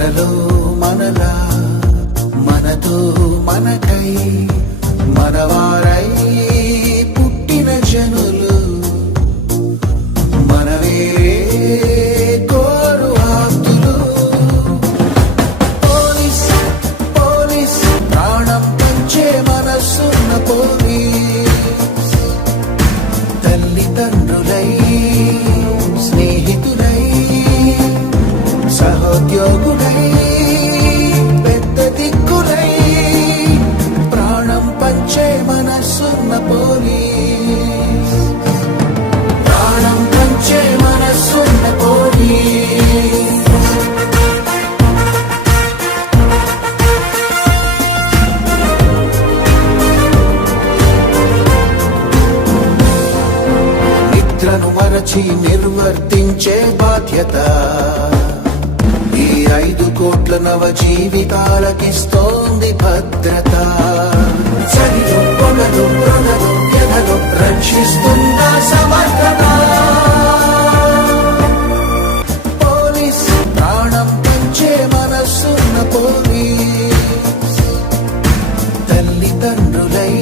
మనలో మనలా మనతో మనకై మనవారై పుట్టిన జనులు మనవే కోరు ఆప్తులు. పోలీస్ పోలీస్ ప్రాణం పంచే మనసున్న పోలీస్ తల్లిదండ్రులై సహోద్యోగులై పెద్ద దిక్కులై ప్రాణం పంచే మనస్సున్న పోలీస్. ప్రాణం పంచే మనసున్న పోలీస్. నిద్రను మరచి నిర్వర్తించే బాధ్యత. కోట్ల నవ జీవితాలకిస్తోంది భద్రత. చలిలో పొగలు ప్రగలు రక్షిస్తున్న సమర్థత. పోలీస్ ప్రాణం పెంచే మనస్సున్న పోలీస్. తల్లిదండ్రులై